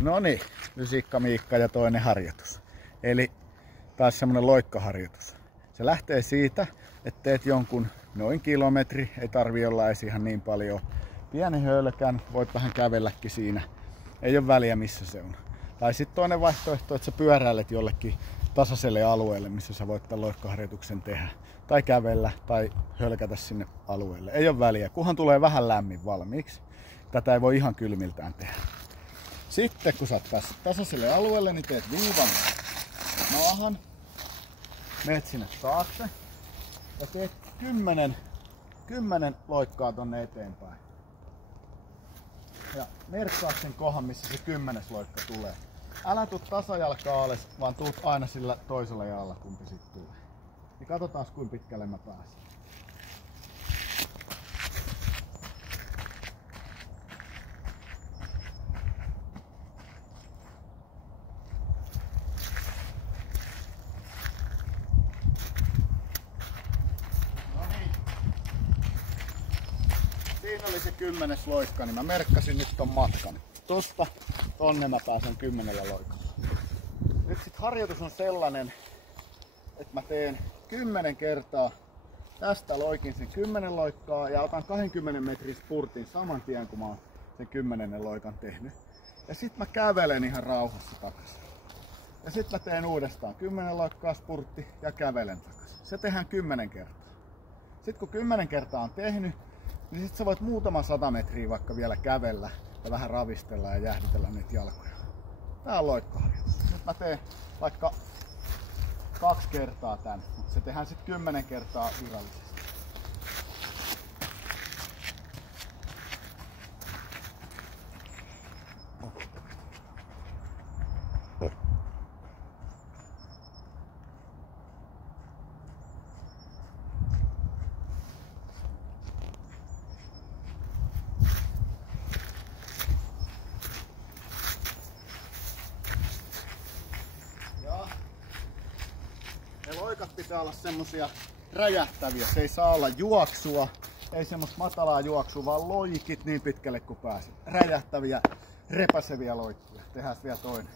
Noniin, Lysikka Miikka ja toinen harjoitus. Eli taas semmonen loikkaharjoitus. Se lähtee siitä, että teet jonkun noin kilometri, ei tarvi olla edes ihan niin paljon. Pienen hölkän, voit vähän kävelläkin siinä. Ei ole väliä missä se on. Tai sitten toinen vaihtoehto, että sä pyöräilet jollekin tasaiselle alueelle, missä sä voit tämän loikkaharjoituksen tehdä. Tai kävellä tai hölkätä sinne alueelle. Ei ole väliä, kunhan tulee vähän lämmin valmiiksi. Tätä ei voi ihan kylmiltään tehdä. Sitten kun sä oot päässyt tasaiselle alueelle, niin teet viivan maahan. Meet sinne taakse ja teet 10 loikkaa tonne eteenpäin. Ja merkkaa sen kohan, missä se 10. loikka tulee. Älä tuu tasajalkaa alas, vaan tuut aina sillä toisella jalalla, kumpi sit tulee. Niin katsotaan kuinka pitkälle mä pääsen. Siinä oli se 10. loikka, niin mä merkkasin nyt ton matkan. Tosta tonne mä pääsen 10 loikalla. Nyt sit harjoitus on sellainen, että mä teen 10 kertaa. Tästä loikin sen 10 loikkaa ja otan 20 metrin spurtin saman tien kun mä oon sen 10 loikan tehnyt. Ja sit mä kävelen ihan rauhassa takaisin. Ja sit mä teen uudestaan 10 loikkaa spurtti ja kävelen takaisin. Se tehdään 10 kertaa. Sit kun 10 kertaa on tehnyt, niin sit sä voit muutama 100 metriä vaikka vielä kävellä ja vähän ravistella ja jäähdytellä niitä jalkoja. Tää on loikkaharjoitus. Nyt mä teen vaikka 2 kertaa tän, mutta se tehdään sit 10 kertaa virallisesti. Ne loikat pitää olla semmosia räjähtäviä, se ei saa olla juoksua, ei semmoista matalaa juoksua, vaan loikit niin pitkälle kuin pääset. Räjähtäviä, repäseviä loikkia. Tehdään vielä toinen.